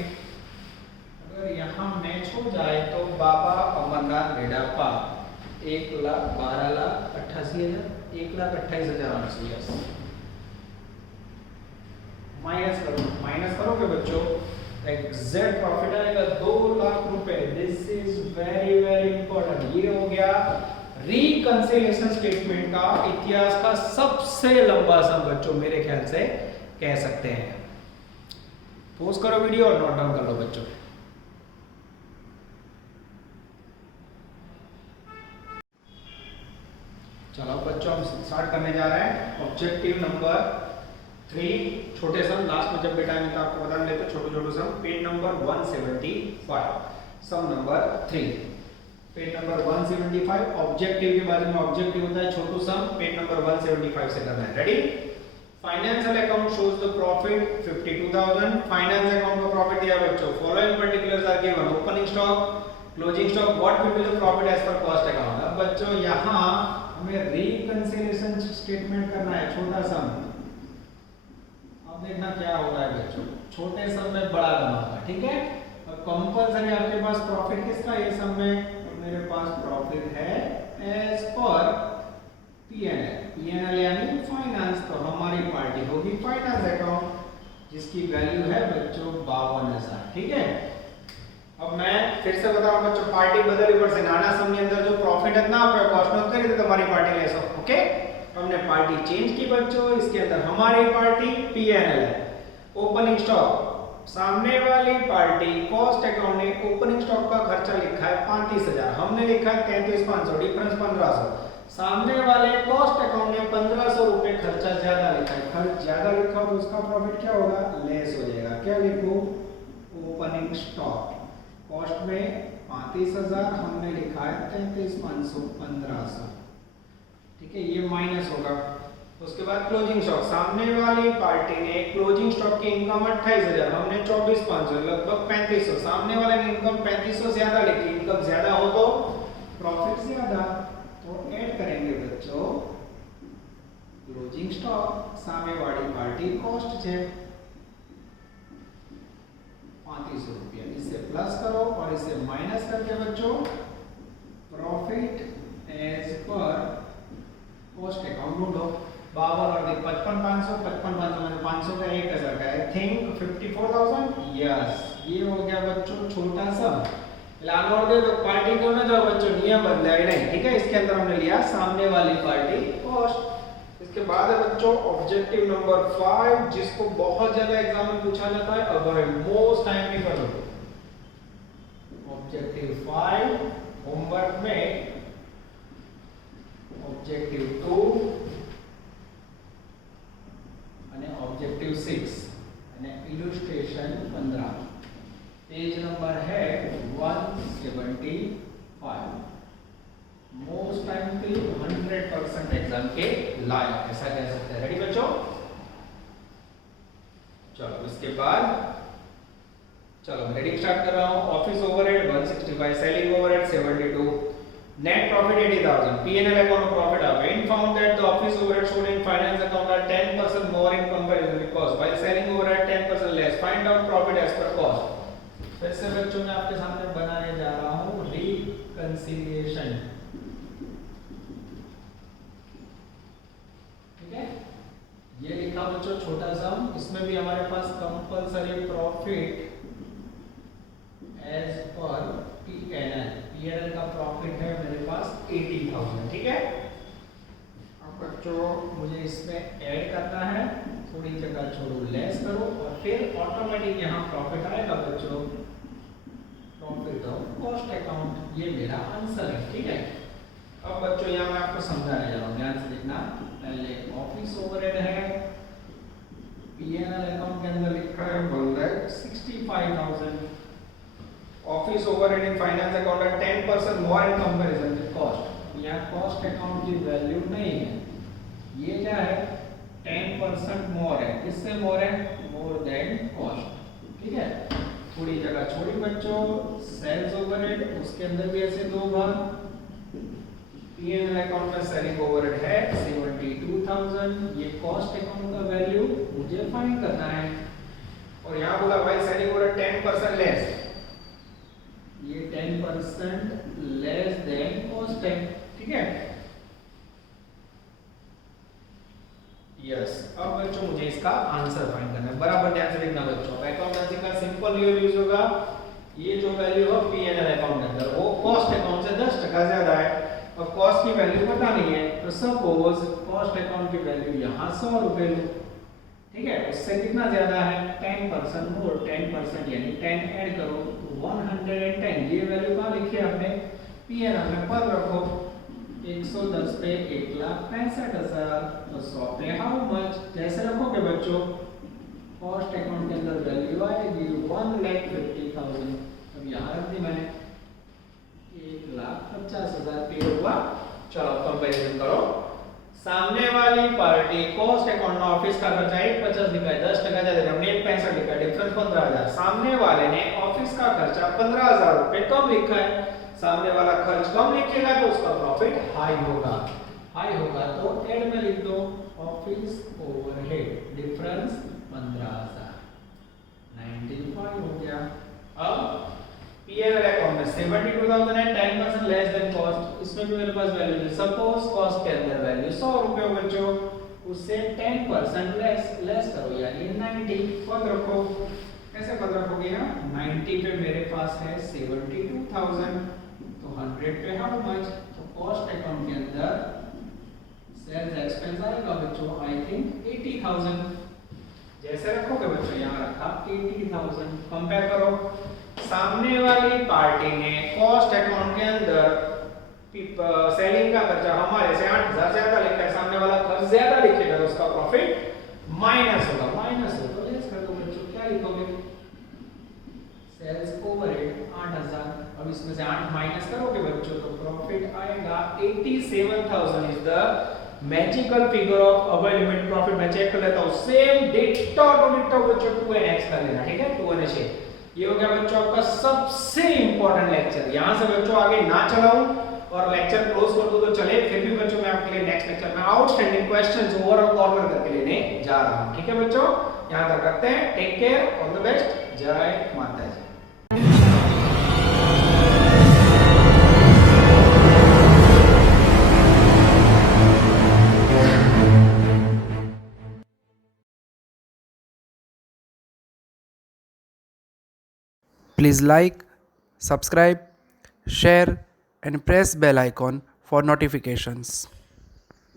अगर यहां मैच हो जाए तो बाबा अमरनाथ रेडाप्पा 1,12,88,000, 1,28,800। माइनस करोगे बच्चों एग्जैक्ट प्रॉफिट आएगा 2 लाख रुपए। This is very very important. ये हो गया रिकंसिलिएशन स्टेटमेंट का इतिहास का सबसे लंबा सम बच्चों, मेरे ख्याल से कह सकते हैं। पॉज करो वीडियो और नोट डाउन कर लो बच्चों। चलो बच्चों हम स्टार्ट करने जा रहे हैं ऑब्जेक्टिव नंबर 3। छोटे सम लास्ट में जब भी टाइम मिलता है आपको बता लेते हैं, छोटे छोटे सम। पेज नंबर 175, सम नंबर 3। पेज नंबर 175 ऑब्जेक्टिव के बारे में। ऑब्जेक्टिव होता है छोटू सम, पेज नंबर 175 से करना है। Ready? Financial account shows the profit 52000। Finance account का प्रॉफिट दिया बच्चों, following particulars are given. Opening stock, closing stock, what will be the profit as per cost account. अब बच्चों यहां हमें रिकंसिलिएशन स्टेटमेंट करना है, छोटा सम। अब देखना क्या हो रहा है बच्चों, छोटे सम में बड़ा धमाका, ठीक है। अब कंपलसरी आपके पास प्रॉफिट किसका ये सम में, तो मेरे पास प्रॉफिट है एज पर पीएनएल। पीएनएल यानी फाइनेंस, तो हमारी पार्टी होगी फाइनेंस अकाउंट जिसकी वैल्यू है बच्चों 52000, ठीक है। अब मैं फिर से बता रहा हूं बच्चों, पार्टी बदल ऊपर से नाना सम के अंदर जो प्रॉफिट है ना आपका कॉस्ट नोट करी तो हमारी पार्टी ले सको, ओके। हमने पार्टी चेंज की बच्चों, इसके अंदर हमारी पार्टी पीएनएल है। ओपनिंग स्टॉक, सामने वाली पार्टी कॉस्ट अकाउंट ने ओपनिंग स्टॉक का खर्चा लिखा है 35000, हमने लिखा है 33500, डिफरेंस 1500। सामने वाले कॉस्ट अकाउंट ने 1500 रुपए खर्चा ज्यादा लिखा है। खर्च ज्यादा लिखा तो उसका प्रॉफिट क्या होगा, लेस हो जाएगा। क्या लिखूं, ओपनिंग स्टॉक कॉस्ट में 35000, हमने लिखा है 33500, 1500, ठीक है। ये माइनस होगा। उसके बाद क्लोजिंग स्टॉक, सामने वाली पार्टी ने क्लोजिंग स्टॉक की इनकम 28000, हमने 24500, लगभग 3500। सामने वाले ने इनकम 3500 ज्यादा लिखी, इनकम ज्यादा हो तो प्रॉफिट ज्यादा, तो ऐड करेंगे बच्चों क्लोजिंग स्टॉक, सामने वाली पार्टी कॉस्ट है 3500 रुपया, इसे प्लस करो और इसे माइनस करके बच्चों profit as per cost account ढूंढो। 52 और 55,500, 55,500 मैंने 500 का 1000 का, आई थिंक 54,000। यस, ये हो गया बच्चों छोटा सा। लाल और दे तो पार्टी क्यों ना जाओ बच्चों, नियम बदलाए नहीं, ठीक है। इसके अंदर हमने लिया सामने वाली पार्टी कॉस्ट। इसके बाद है बच्चों ऑब्जेक्टिव नंबर 5, जिसको बहुत ज्यादा एग्जाम में पूछा जाता है, अगर मोस्ट टाइम भी करो। ऑब्जेक्टिव 5 होमवर्क में ऑब्जेक्टिव 2 અને ऑब्जेक्टिव 6 અને इलस्ट्रेशन 15। पेज नंबर है 175। मोस्ट टाइम के 100% एग्जाम के लायक, ऐसा कह सकते हैं। रेडी बच्चों? चलो इसके बाद चलो मैं रेडी स्टार्ट कर रहा हूं। Office overhead 165, selling overhead 72, net profit 80,000, P&L account of profit are when found that the office overhead shown in finance account are 10% more in comparison with cost, while selling overhead 10% less. Find out profit as per cost. फिर से बच्चों मैं आपके सामने बनाने जा रहा हूं रिकंसिलिएशन, ठीक है। ये लिखा लिखा बच्चों छोटा सम, इसमें भी हमारे पास compulsory profit as per PNL का प्रॉफिट है मेरे पास 80,000, ठीक है। अब बच्चों मुझे इसमें ऐड करना है, थोड़ी जगह छोड़ो, लेस करो और फिर ऑटोमेटिक यहाँ प्रॉफिट आएगा बच्चों, प्रॉफिट ऑफ कॉस्ट अकाउंट। ये मेरा आंसर है, ठीक है। अब बच्चों यहाँ मैं आपको समझाने जा रहा हूँ, ध्यान से देखना। पहले ऑफिस ओवरहेड है, पीएनएल अकाउंट के अंदर लिखा है 1,65,000। Office overhead in finance account है 10% मोर इन कंपैरिजन विद कॉस्ट। यहाँ कॉस्ट अकाउंट की वैल्यू नहीं है, ये क्या है 10% मोर है, किससे मोर है, मोर देन कॉस्ट, ठीक है। थोड़ी जगह छोड़ी बच्चों, सेल्स ओवरहेड, उसके अंदर भी ऐसे दो भाग। पीएनएल अकाउंट में सेलिंग ओवरहेड है 72,000, ये कॉस्ट अकाउंट का वैल्यू मुझे फाइंड करना है। और यहाँ बोला भाई सेलिंग ओवरहेड 10% लेस, ये 10% लेस देन कॉस्ट है, ठीक है। यस, अब बच्चों मुझे इसका आंसर फाइंड करना है, बराबर ध्यान से देखना बच्चों। अकाउंटेंसी का सिंपल यूज होगा, ये जो वैल्यू है पीएनएल अकाउंट के अंदर वो कॉस्ट अकाउंट से 10% ज्यादा है और कॉस्ट की वैल्यू पता नहीं है, तो सपोज कॉस्ट अकाउंट की वैल्यू यहाँ 100 रुपए लो, ठीक है। उससे कितना ज्यादा है 10% मोर, 10% यानी 10 ऐड करो तो 110। ये वैल्यू कहाँ लिखी है आपने, पीएनएल में पर रखो। 110 पे 1,65,000 तो 100 पे हाउ मच, जैसे रखोगे बच्चों कॉस्ट अकाउंट के अंदर वैल्यू आएगी 1,50,000। अब यहाँ रख दी मैंने 1,50,000 पे हुआ। चलो कंपैरिजन करो, सामने वाली पार्टी कॉस्ट अकाउंट में ऑफिस का खर्चा 1,50 लिखा है, 10% ज्यादा, हमने 1,65 लिखा है, डिफरेंस 15,000। सामने वाले ने ऑफिस का खर्चा 15,000 रुपए कम लिखा है, सामने वाला खर्च कम लिखेगा तो उसका प्रॉफिट हाई होगा। हाई होगा तो एड में लिख दो ऑफिस ओवरहेड डिफरेंस 15,000, 95 हो गया। अब पीएनएल अकाउंट में 72,000 है, 10% लेस देन कॉस्ट, इसमें भी मेरे पास वैल्यू है। सपोज कॉस्ट के अंदर वैल्यू 100 रुपए हो बच्चों, उससे 10% लेस करो यानी 90 पद रखो। कैसे पद रखोगे यहाँ, 90 पे मेरे पास है 72,000 तो 100 पे हाउ मच, तो कॉस्ट अकाउंट के अंदर सेल्स एक्सपेंस आएगा बच्चों आई थिंक 80,000। जैसे रखोगे बच्चों यहाँ रखा 80,000। कंपेयर करो, सामने वाली पार्टी ने कॉस्ट अकाउंट के अंदर सेलिंग का खर्चा हमारे से 8,000 ज्यादा लिखा है, सामने वाला खर्च ज्यादा लिखेगा तो उसका प्रॉफिट माइनस होगा। माइनस हो तो लेस कर दो बच्चों, क्या लिखोगे सेल्स ओवरहेड 8,000, अब इसमें से 8 माइनस करोगे बच्चों तो प्रॉफिट आएगा 87,000 is the magical figure of our limit profit. मैं चेक कर लेता हूं, सेम डिटो टू डिटो बच्चों 2nx कर लेना, ठीक है 2n। ये हो गया बच्चों आपका सबसे इंपॉर्टेंट लेक्चर। यहां से बच्चों आगे ना चलाऊं और लेक्चर क्लोज कर दूं तो चले, फिर भी बच्चों मैं आपके लिए नेक्स्ट लेक्चर में आउटस्टैंडिंग क्वेश्चंस ओवरऑल कॉर्नर करके लेने जा रहा हूं, ठीक है बच्चों। यहां तक रखते हैं, take care, all the best, जय माता जी। Please like, subscribe, share and press bell icon for notifications.